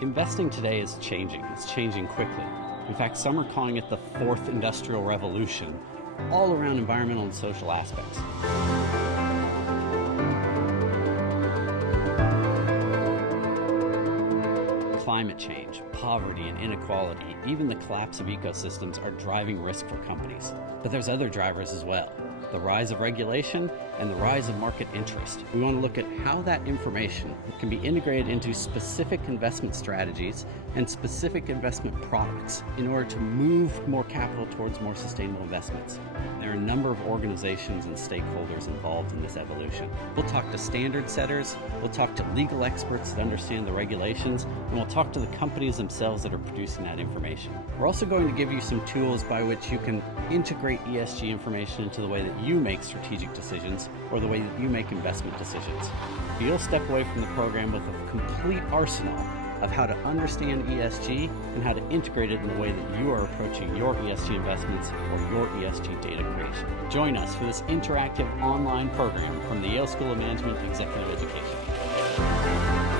Investing today is changing. It's changing quickly. In fact, some are calling it the fourth industrial revolution, all around environmental and social aspects. Climate change, poverty and inequality, even the collapse of ecosystems are driving risk for companies. But there's other drivers as well. The rise of regulation and the rise of market interest. We want to look at how that information can be integrated into specific investment strategies and specific investment products in order to move more capital towards more sustainable investments. There are a number of organizations and stakeholders involved in this evolution. We'll talk to standard setters, we'll talk to legal experts that understand the regulations, and we'll talk to the companies themselves that are producing that information. We're also going to give you some tools by which you can integrate ESG information into the way that you make strategic decisions or the way that you make investment decisions. You'll step away from the program with a complete arsenal of how to understand ESG and how to integrate it in the way that you are approaching your ESG investments or your ESG data creation. Join us for this interactive online program from the Yale School of Management Executive Education.